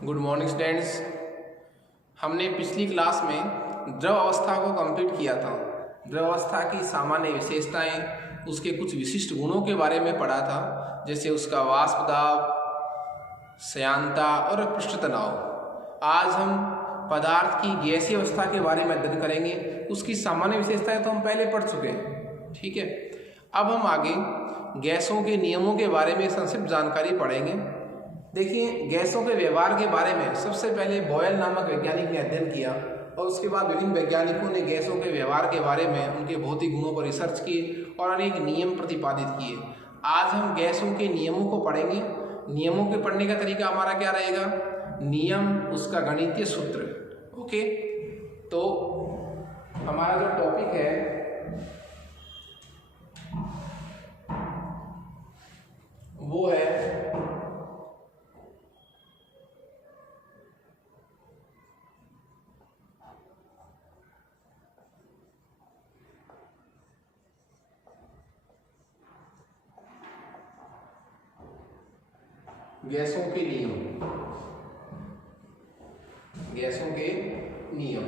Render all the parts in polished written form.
Good morning students. हमने पिछली class में द्रव अवस्था को कंप्लीट किया था। द्रव अवस्था की सामान्य विशेषताएं, उसके कुछ विशिष्ट गुणों के बारे में पढ़ा था, जैसे उसका वाष्प दाब, श्यानता और पृष्ठ तनाव। आज हम पदार्थ की गैसीय अवस्था के बारे में अध्ययन करेंगे। उसकी सामान्य विशेषताएं तो हम पहले पढ़ चुके हैं, ठीक है। अब हम आगे गैसों के नियमों के बारे में संक्षिप्त जानकारी पढ़ेंगे। देखिए, गैसों के व्यवहार के बारे में सबसे पहले बॉयल नामक वैज्ञानिक ने अध्ययन किया और उसके बाद विभिन्न वैज्ञानिकों ने गैसों के व्यवहार के बारे में, उनके भौतिक गुणों पर रिसर्च किए और अनेक नियम प्रतिपादित किए। आज हम गैसों के नियमों को पढ़ेंगे। नियमों के पढ़ने का तरीका हमारा क्या रहेगा? नियम, उसका गणितीय सूत्र। ओके, तो हमारा जो टॉपिक है वो है गैसों के नियम। गैसों के नियम।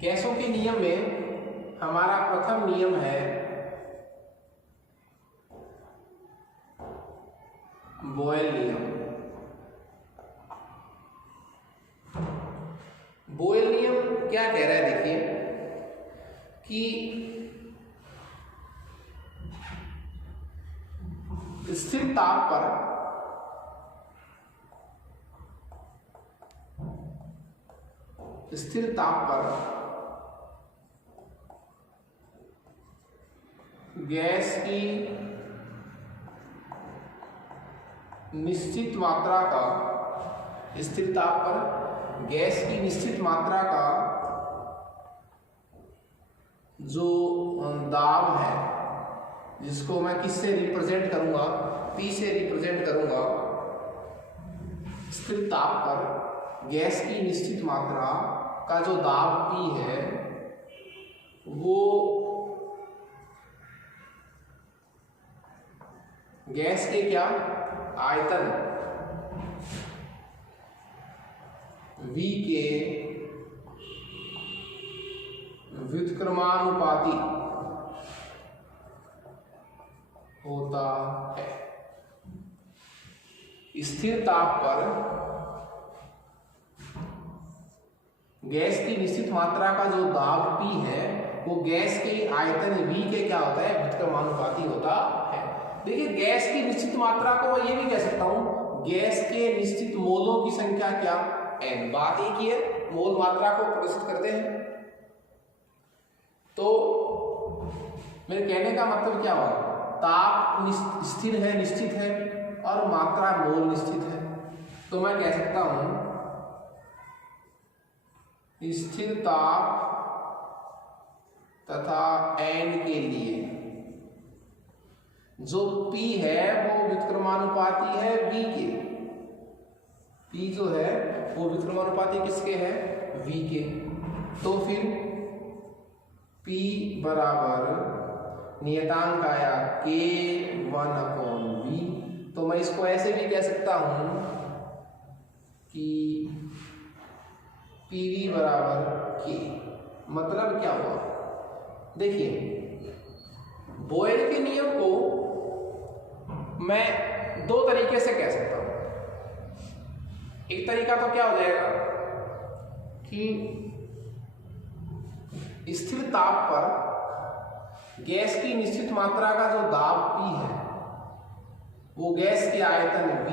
गैसों के नियम में हमारा प्रथम नियम है बॉयल नियम। बॉयल नियम क्या कह रहा है? देखिए कि स्थिर ताप पर गैस की निश्चित मात्रा का, स्थिर ताप पर गैस की निश्चित मात्रा का जो दाब है, जिसको मैं किससे रिप्रेजेंट करूंगा? P से रिप्रेजेंट करूंगा। स्थिर ताप पर गैस की निश्चित मात्रा का जो दाब P है वो गैस के क्या आयतन V के व्युत्क्रमानुपाती होता है। स्थिर ताप पर गैस की निश्चित मात्रा का जो दाब P है वो गैस के आयतन V के क्या होता है? व्युत्क्रमानुपाती होता है। देखिए, गैस की निश्चित मात्रा को मैं ये भी कह सकता हूं, गैस के निश्चित मोलों की संख्या क्या? N। बात एक ही है, मोल मात्रा को प्रदर्शित करते हैं। तो मेरे कहने का मतलब क्या हुआ? ताप स्थिर है, निश्चित है, और मात्रा मोल निश्चित है। तो मैं कह सकता हूं स्थिर ताप तथा N के लिए जो P है वो व्युत्क्रमानुपाती है V के। P जो है वो व्युत्क्रमानुपाती किसके है? V के। तो फिर P बराबर नियतांक आया K1/V। तो मैं इसको ऐसे भी कह सकता हूं कि PV बराबर K। मतलब क्या हुआ? देखिए, बॉयल के नियम को मैं दो तरीके से कह सकता हूं। एक तरीका तो क्या हो जाएगा कि स्थिर ताप पर गैस की निश्चित मात्रा का जो दाब P है वो गैस के आयतन V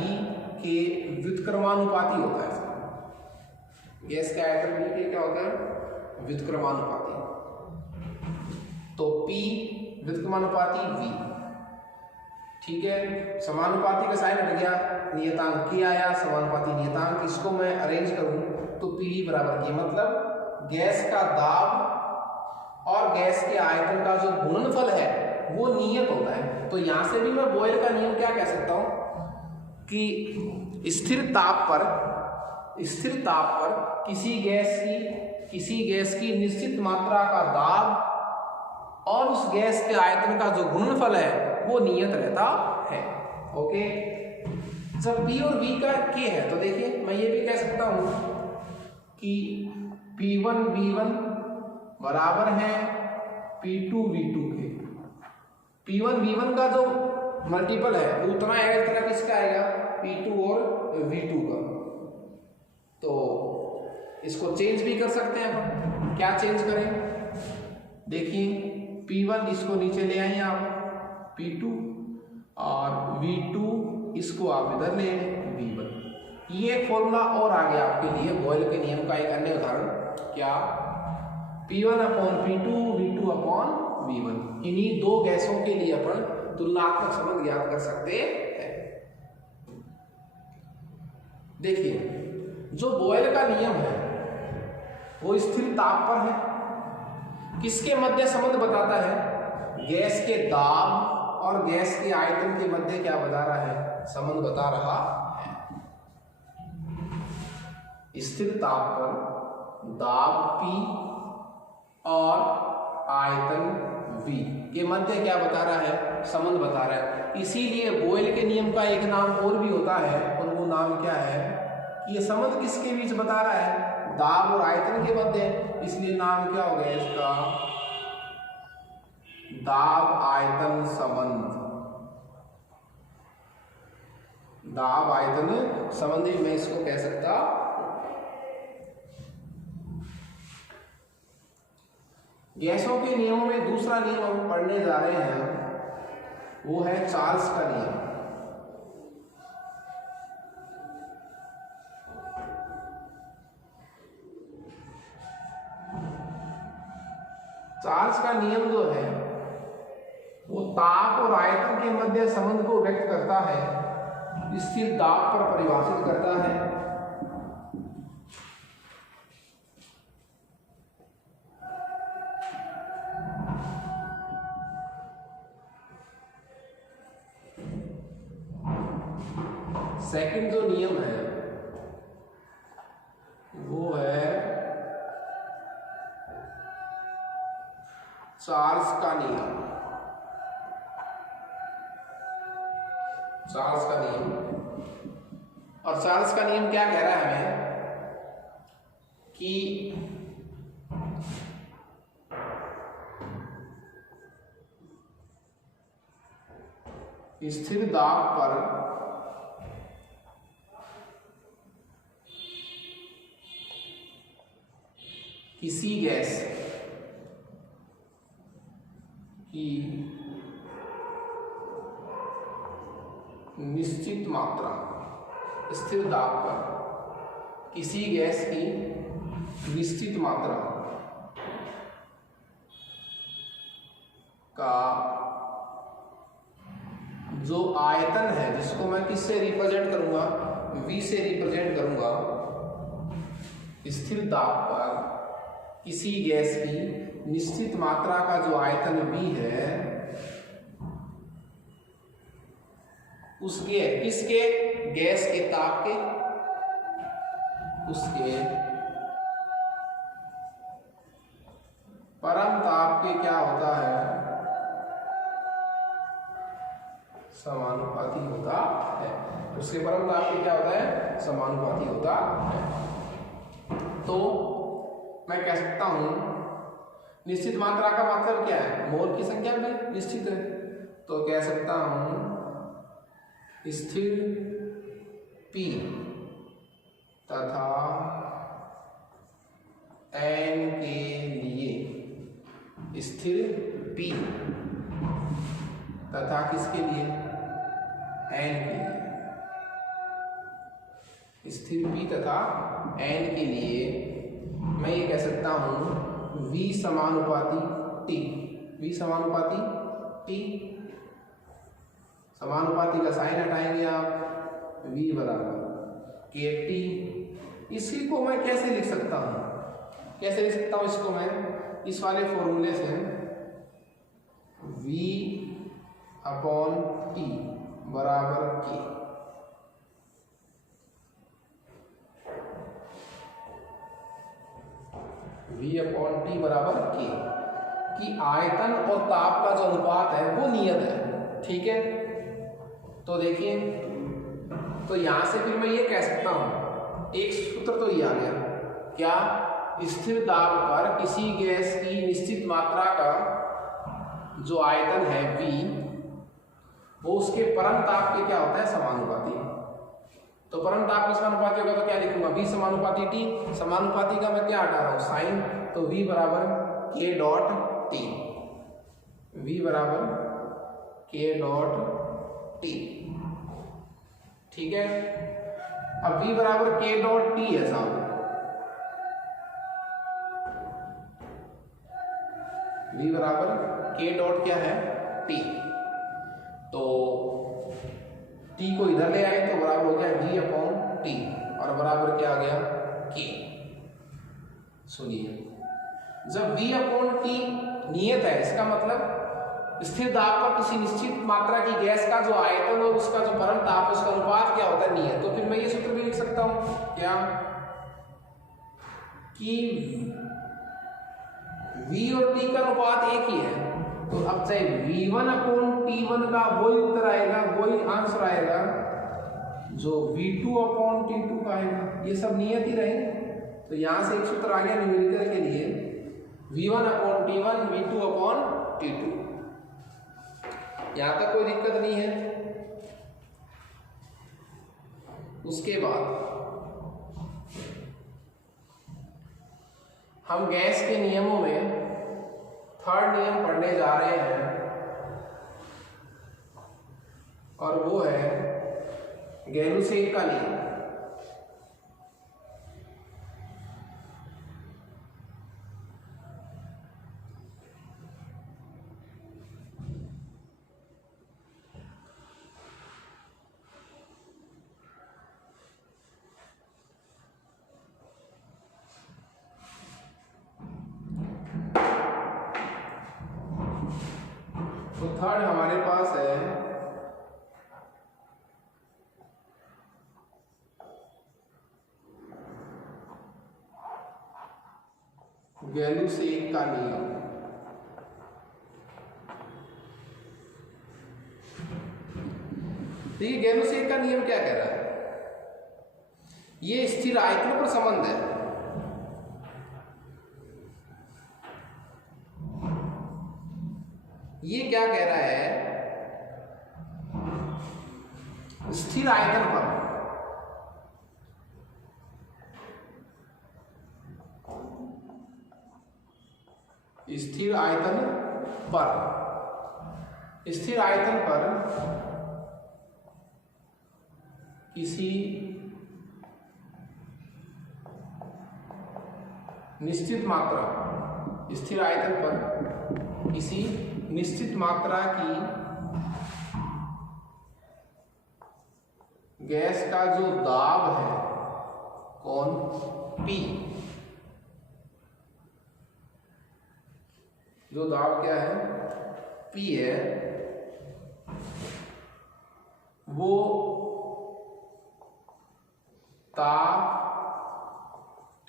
के व्युत्क्रमानुपाती होता है। गैस के आयतन V के क्या होता है? व्युत्क्रमानुपाती। तो P व्युत्क्रमानुपाती V, ठीक है। समानुपाती का साइन हट गया, नियतांक K आया, समानुपाती नियतांक। इसको मैं अरेंज करूं तो PV बराबर K। मतलब गैस का दाब और गैस के आयतन का जो गुणनफल है वो नियत होता है। तो यहां से भी मैं बॉयल का नियम क्या कह सकता हूं कि स्थिर ताप पर किसी गैस की निश्चित मात्रा का दाब और उस गैस के आयतन का जो गुणनफल है वो नियत रहता है। ओके, जब P और V का K है तो देखिए मैं ये भी कह सकता हूं कि P1 V1 बराबर है P2 V2 के। P1 V1 का जो मल्टीपल है उतना आएगा जितना किसका आएगा P2 और V2 का। तो इसको चेंज भी कर सकते हैं अपन। क्या चेंज करें? देखिए P1 इसको नीचे ले आए आप P2 और V2 इसको आप इधर ले आए V1। ये एक फॉर्मूला और आ गया आपके लिए बॉयल के नियम का एक अन्य उदाहरण। क्या? P1 upon P2 V2 upon V1। इन्हीं दो गैसों के लिए अपन तुलनात्मक संबंध ज्ञात कर सकते हैं। देखिए जो बॉयल का नियम है वो स्थिर ताप पर है। किसके मध्य संबंध बताता है? गैस के दाब और गैस के आयतन के मध्य क्या बता रहा है? संबंध बता रहा है। स्थिर ताप पर दाब P और आयतन V के मध्य क्या बता रहा है? संबंध बता रहा है। इसीलिए बॉयल के नियम का एक नाम और भी होता है और वो नाम क्या है? ये संबंध किसके बीच बता रहा है? दाब और आयतन के मध्य। इसलिए नाम क्या हो गया इसका? दाब आयतन संबंध। दाब आयतन संबंधी मैं इसको कह सकता। गैसों के नियमों में दूसरा नियम हम पढ़ने जा रहे हैं, वो है चार्ल्स का नियम। चार्ल्स का नियम जो है वो ताप और आयतन के मध्य संबंध को व्यक्त करता है, स्थिर दाब पर परिभाषित करता है। सेकंड जो नियम है वो है चार्ल्स का नियम। चार्ल्स का नियम। और चार्ल्स का नियम क्या कह रहा है हमें कि स्थिर दाब पर किसी गैस की निश्चित मात्रा, स्थिर दाब पर किसी गैस की निश्चित मात्रा का जो आयतन है, जिसको मैं किससे रिप्रेजेंट करूंगा? V से रिप्रेजेंट करूंगा। स्थिर दाब पर किसी गैस की निश्चित मात्रा का जो आयतन V है, उसके किसके? गैस के ताप के, उसके परम ताप के क्या होता है? समानुपाती होता है। उसके परम ताप के क्या होता है? समानुपाती होता है। तो मैं कह सकता हूं निश्चित मात्रा का मतलब क्या है? मोल की संख्या में निश्चित है। तो कह सकता हूं स्थिर P तथा N के लिए, स्थिर P तथा किसके लिए? N के लिए। स्थिर P तथा N के लिए मैं ये कह सकता हूं V समानुपाती T। V समानुपाती T, समानुपाती का साइन हटाएंगे आप, V बराबर KT। इसी को मैं कैसे लिख सकता हूं? कैसे लिख सकता हूं इसको मैं? इस वाले फॉर्मूले से V अपॉन T बराबर K। V अपॉन T बराबर K कि आयतन और ताप का जो अनुपात है वो नियत है। ठीक है, तो देखिए तो यहाँ से फिर मैं ये कह सकता हूँ, एक सूत्र तो ये आ गया, क्या, स्थिर दाब पर किसी गैस की निश्चित मात्रा का जो आयतन है V, वो उसके परम ताप के क्या होता है, समानुपाती। तो परम ताप किसका अनुपाती होगा, तो क्या लिखूंगा, V समानुपाती T। समानुपाती का मैं क्या हटा रहा हूँ, साइन, तो V बराबर K डॉट T, V बराबर K डॉट T, ठीक है। अब V बराबर K डॉट T है साहब, V बराबर K डॉट क्या है, T। तो T को इधर ले आए तो बराबर हो गया V अपॉन T, और बराबर क्या आ गया, K। सुनिए, जब V अपॉन T नियत है, इसका मतलब स्थिर दाब पर किसी निश्चित मात्रा की गैस का जो आयतन और उसका जो परम ताप, उसका अनुपात क्या होता है, नियत। तो फिर मैं ये सूत्र भी लिख सकता हूं, क्या, कि V और T का अनुपात एक ही है। तो अब चाहे V1 अपॉन T1 का वही उत्तर आएगा, वही आंसर आएगा जो V2 अपॉन T2 का आएगा, ये सब नियत ही रहेंगे। तो यहां से एक सूत्र आ गया न्यूमेरिकल के लिए, V1 upon T1, V2 upon T2। यहां तक कोई दिक्कत नहीं है। उसके बाद हम गैस के नियमों में थर्ड नियम पढ़ने जा रहे हैं, और वो है गैलुसेक का नियम। तो थर्ड हमारे पास है गैलुसेक का नियम। देखिए गैलुसेक का नियम क्या कह रहा है, ये स्थिर आयतन पर संबंध है। ये क्या कह रहा है, स्थिर आयतन पर स्थिर आयतन पर किसी निश्चित मात्रा, स्थिर आयतन पर किसी निश्चित मात्रा की गैस का जो दाब है, कौन, P, जो दाब क्या है, P है, वो ताप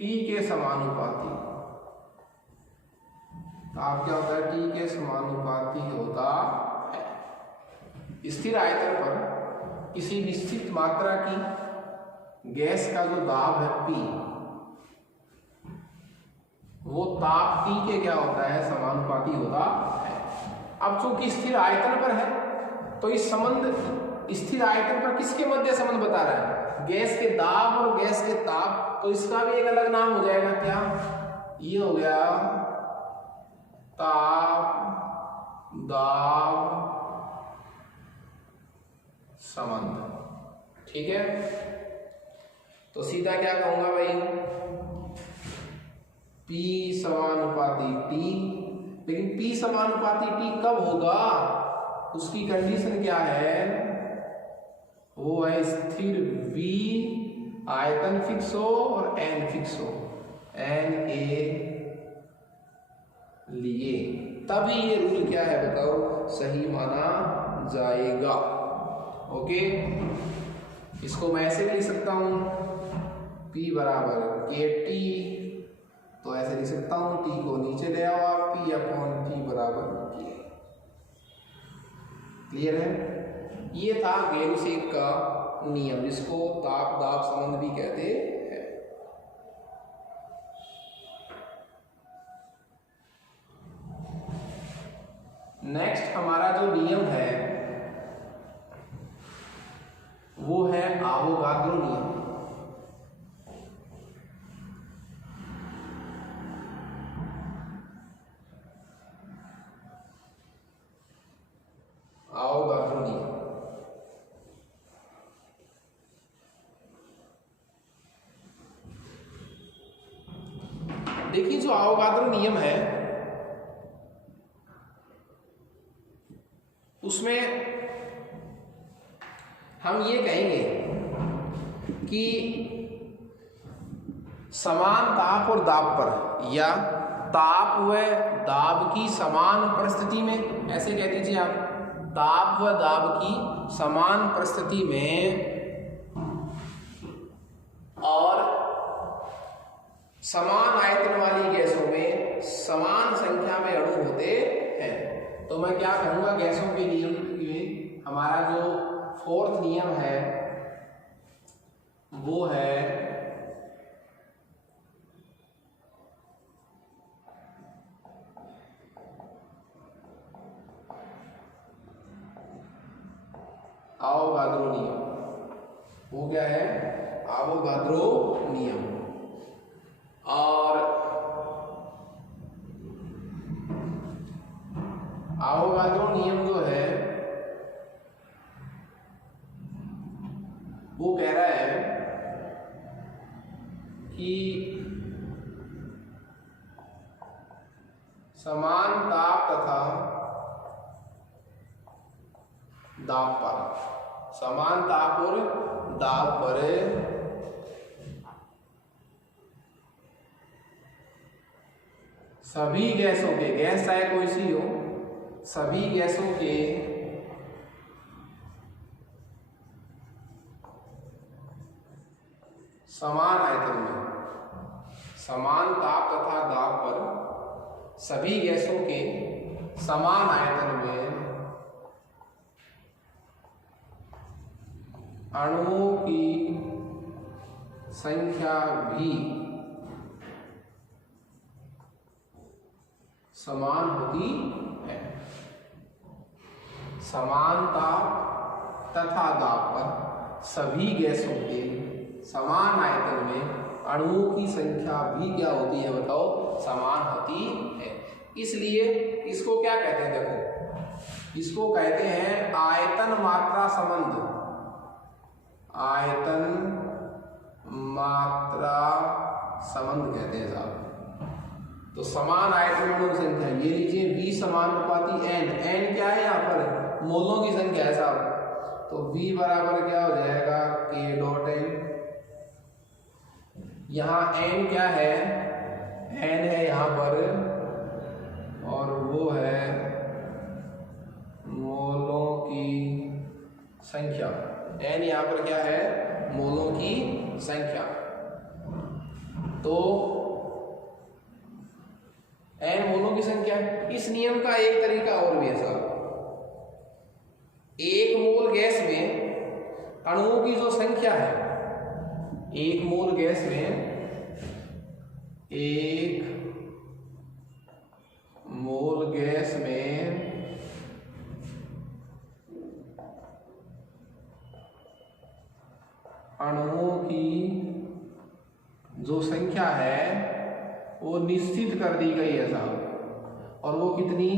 T के समानुपाती, ताप क्या होता है, T के समानुपाती होता है। स्थिर आयतन पर किसी निश्चित मात्रा की गैस का जो दाब है P, वो ताप T के क्या होता है, समानुपाती होता है। अब चूंकि स्थिर आयतन पर है, तो इस संबंध, स्थिर आयतन पर किसके मध्य संबंध बता रहा है, गैस के दाब और गैस के ताप। तो इसका भी एक अलग नाम हो जाएगा, क्या, ये हो गया ताप दाब संबंध, ठीक है। तो सीधा क्या कहूंगा भाई, P समानुपाती T। लेकिन P समानुपाती T कब होगा, उसकी कंडीशन क्या है, वो है स्थिर V, आयतन फिक्स हो और N फिक्स हो, N A लिए, तभी ये रूल क्या है बताओ, सही माना जाएगा। ओके, इसको मैं ऐसे भी लिख सकता हूं, P बराबर KT, तो ऐसे लिख सकता हूं, T को नीचे ले आओ आप, P अपॉन T बराबर K। क्लियर है, ये था गैलुसेक का नियम, जिसको ताप दाब संबंध भी कहते हैं। नेक्स्ट हमारा जो नियम है वो है आवोगाद्रो नियम। आवोगाद्रो नियम देखिए, जो आवोगाद्रो नियम है उसमें हम ये कहेंगे कि समान ताप और दाब पर, या ताप व दाब की समान परिस्थिति में, ऐसे कह दीजिए आप, ताप व दाब की समान परिस्थिति में और समान आयतन वाली गैसों में समान संख्या में अणु होते हैं। तो मैं क्या कहूंगा, गैसों के नियम में हमारा जो फोर्थ नियम है वो है आवोगाद्रो नियम। वो क्या है? आवोगाद्रो नियम। और आवोगाद्रो नियम जो है वो कह रहा है कि समान ताप तथा दाब पर, समान ताप और दाब पर सभी गैसों के, गैस चाहे कोई सी हो, सभी गैसों के समान आयतन में, समान ताप तथा दाब पर सभी गैसों के समान आयतन में अणुओं की संख्या भी समान होती है। समान ताप तथा दाब पर सभी गैसों के समान आयतन में अणुओं की संख्या भी क्या होती है? बताओ, समान होती है। इसलिए इसको क्या कहते हैं? देखो, इसको कहते हैं आयतन मात्रा संबंध। आयतन मात्रा संबंध कहते हैं साहब। तो समान आयतन अणु की संख्या, ये लीजिए V समानुपाती N। N क्या है? यहाँ पर मोलों की संख्या है साहब। तो V बराबर क्या हो जाएगा? K dot N। यहाँ N क्या है? N है यहाँ पर, और वो है मोलों की संख्या। N यहाँ पर क्या है? मोलों की संख्या। तो N मोलों की संख्या। इस नियम का एक तरीका और भी है साहब। एक मोल गैस में अणुओं की जो संख्या है, एक मोल गैस में, एक मोल गैस में अणुओं की जो संख्या है वो निश्चित कर दी गई है साहब। और वो कितनी?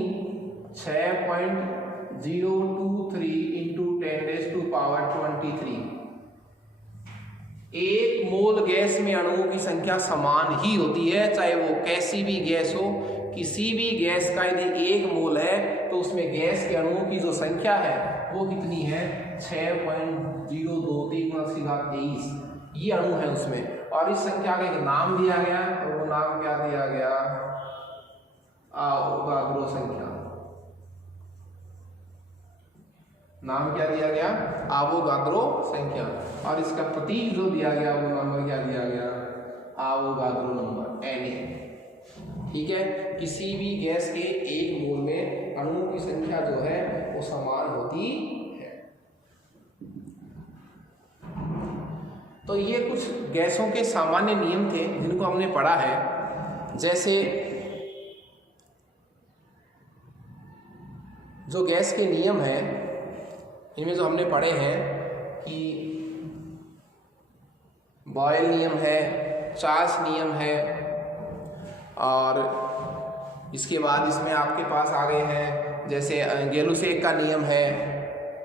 6.023 इंटू 10⁻23। एक मोल गैस में अणुओं की संख्या समान ही होती है, चाहे वो कैसी भी गैस हो। किसी भी गैस का यदि एक मोल है तो उसमें गैस के अणुओं की जो संख्या है वो कितनी है? 6.023 ये अणु है उसमें। और इस संख्या का एक नाम दिया गया, और वो नाम क्या दिया गया? आवोगाद्रो संख्या। नाम क्या दिया गया? आवोगाद्रो संख्या। और इसका प्रतीक जो दिया गया वो नंबर क्या दिया गया? Avogadro number, Na। ठीक है, किसी भी गैस के एक मोल में अणुओं की संख्या जो है वो समान होती है। तो ये कुछ गैसों के सामान्य नियम थे जिनको हमने पढ़ा है। जैसे जो गैस के नियम हैं इनमें जो हमने पढ़े हैं कि बॉयल नियम है, चार्ल्स नियम है, और इसके बाद इसमें आपके पास आ गए हैं जैसे गेलुसेक का नियम है,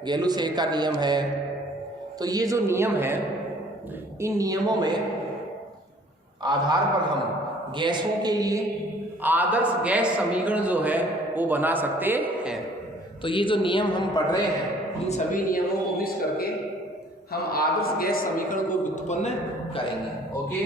गेलुसेक का नियम है। तो ये जो नियम है, इन नियमों में आधार पर हम गैसों के लिए आदर्श गैस समीकरण जो है वो बना सकते हैं। तो ये जो नियम हम पढ़ रहे हैं, इन सभी नियमों को मिस करके हम आदर्श गैस समीकरण को व्युत्पन्न करेंगे। ओके,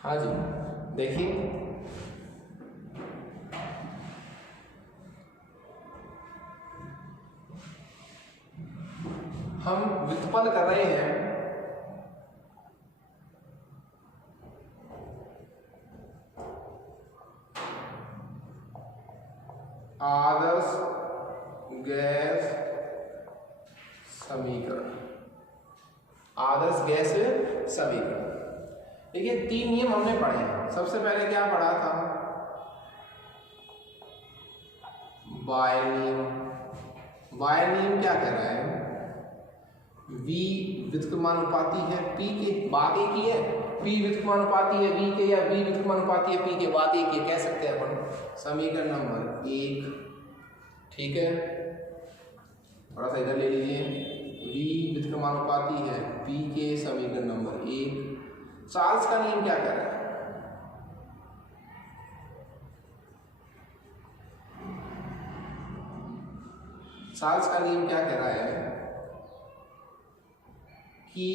हाँ जी, देखिए हम व्युत्पन्न कर रहे हैं आदर्श गैस समीकरण, आदर्श गैस समीकरण। देखिए 3 नियम हमने पढ़े हैं। सबसे पहले क्या पढ़ा था? बॉयल नियम। बॉयल नियम क्या कह रहा है? V व्युत्क्रमानुपाती है P के बाद एक ही है, P व्युत्क्रमानुपाती है V के, या V व्युत्क्रमानुपाती है P के बाद एक ही, कह सकते हैं अपन समीकरण नंबर 1। ठीक है, थोड़ा सा इधर ले लीजिए। V व्युत्क्रमानुपाती है P के, समीकरण नंबर 1। चार्ल्स का नियम क्या कह रहा है? चार्ल्स का नियम क्या कह रहा है कि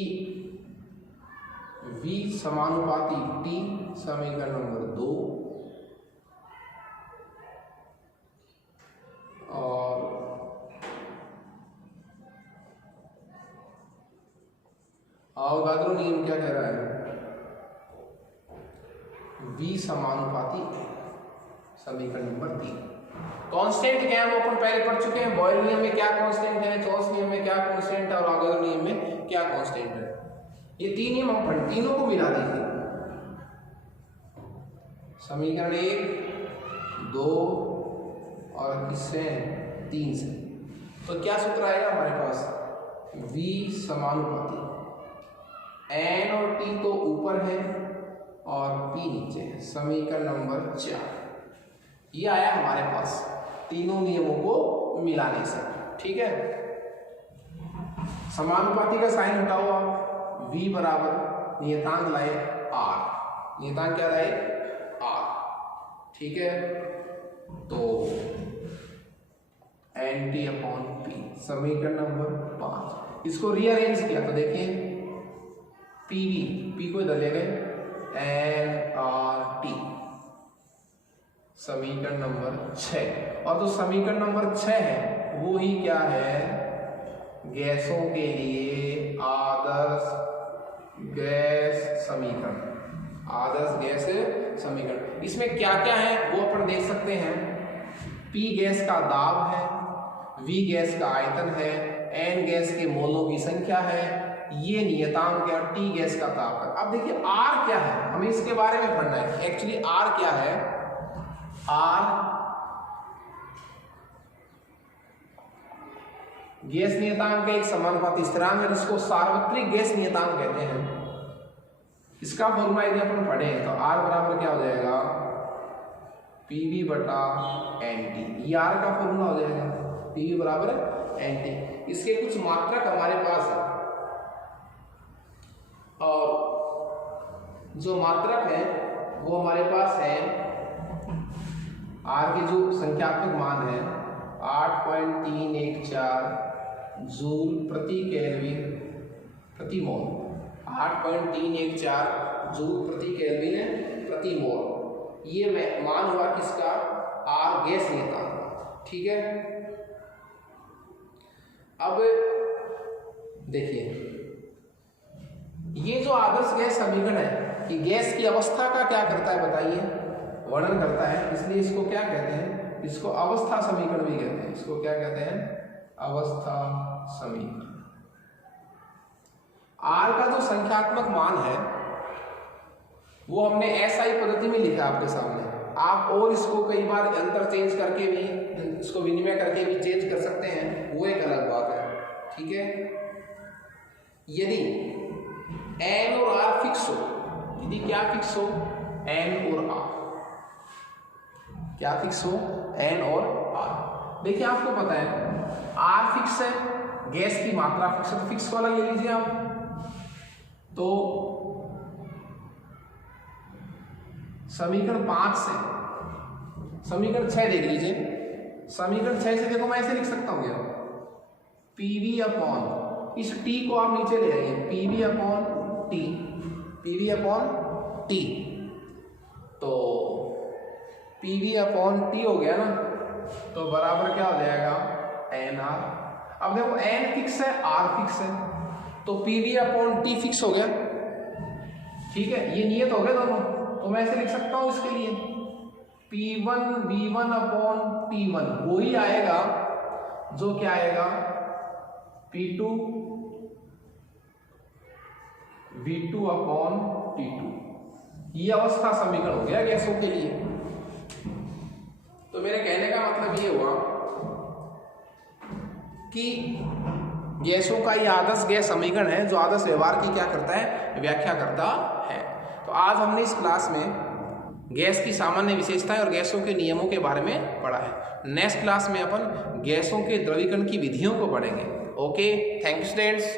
V समानुपाती T, समीकरण नंबर 2, और अवोगाद्रो नियम क्या कह रहा है? V समानुपाती A, समीकरण नंबर 3। कांस्टेंट क्या है वो अपन पहले पढ़ चुके हैं। बॉयल नियम में क्या कांस्टेंट है, चॉल्स नियम में क्या कांस्टेंट है, और अवोगाद्रो नियम में क्या कांस्टेंट है। ये 3 नियम हम पढ़, तीनों को मिला दीजिए। समीकरण 1, 2 और किससे? 3 से। तो क्या सूत्र आएगा हमारे पास? V समानुपाती N और T तो ऊपर है और P नीचे है, समीकरण नंबर 4। ये आया हमारे पास तीनों नियमों को मिलाने से। ठीक है, समानुपाती का साइन हटाओ आप। V बराबर नियतांक लाए R, नियतांक क्या लाए? R। ठीक है, तो NT/P, समीकरण नंबर 5। इसको रीअरेंज किया तो देखिए P को इधर ले गए, NRT, समीकरण नंबर 6। और जो समीकरण नंबर 6 है वो ही क्या है? गैसों के लिए आदर्श गैस समीकरण, आदर्श गैस समीकरण। इसमें क्या क्या है वो अपन देख सकते हैं। P गैस का दाब है, V गैस का आयतन है, N गैस के मोलों की संख्या है, ये नियतांक है, T गैस का ताप है। अब देखिए R क्या है, हमें इसके बारे में पढ़ना है। एक्चुअली R क्या है? R गैस नियतांक का एक समानुपाती स्थिरांक है जिसको सार्वत्रिक गैस नियतांक कहते हैं। इसका फॉर्मूला यदि अपन पढ़े तो R बराबर क्या हो जाएगा? PV बटा NT। ये R का फॉर्मूला हो जाएगा, PV बराबर NT। इसके कुछ मात्रक हमारे पास है, और जो मात्रक है वो हमारे पास है R के जो संख्यात्मक मान है 8.314 जूल प्रति केल्विन प्रति मोल। 8.314 जूल प्रति केल्विन प्रति मोल। ये मान हुआ किसका? आर गैस नियतांक। ठीक है, अब देखिए ये जो आदर्श गैस समीकरण है कि गैस की अवस्था का क्या करता है बताइए, वर्णन करता है, इसलिए इसको क्या कहते हैं? इसको अवस्था समीकरण भी कहते हैं। इसको क्या कहते हैं? अवस्था समीकरण। आर का जो संख्यात्मक मान है वो हमने एसआई पद्धति में लिखा आपके सामने। आप और इसको कई बार अंतर चेंज करके भी, इसको विनिमय करके भी चेंज कर सकते हैं, वो एक अलग बात है। ठीक है, यदि एन और आर फिक्स हो, यदि क्या फिक्स हो? एन और आर। क्या फिक्स हो? एन और आर। देखिए आपको पता है आर फिक्स है, गैस की मात्रा फिक्स है, तो फिक्स वाला ले लीजिए आप। तो समीकरण 5 से समीकरण 6 देख लीजिए। समीकरण 6 से देखो मैं ऐसे लिख सकता हूं क्या? पीवी अपॉन, इस टी को आप नीचे ले आइए, PV upon T, PV upon T. तो पीवी अपॉन टी हो गया ना, तो बराबर क्या हो जाएगा? N R. अब देखो एन फिक्स है, आर फिक्स है, तो पीवी अपॉन टी फिक्स हो गया। ठीक है, ये नियत हो गया दोनों। तो मैं ऐसे लिख सकता हूं इसके लिए P1 V1 अपॉन T1 वही आएगा जो क्या आएगा? P2 V2 upon T2। ये अवस्था समीकरण हो गया गैसों के लिए। तो मेरे कहने का मतलब ये हुआ कि गैसों का ये आदर्श गैस समीकरण है जो आदर्श व्यवहार की क्या करता है? व्याख्या करता है। तो आज हमने इस क्लास में गैस की सामान्य विशेषताएं और गैसों के नियमों के बारे में पढ़ा है। नेक्स्ट क्लास में अपन गैसों के द्रवीकरण की विधियों को पढ़ेंगे। Okay, thank you students.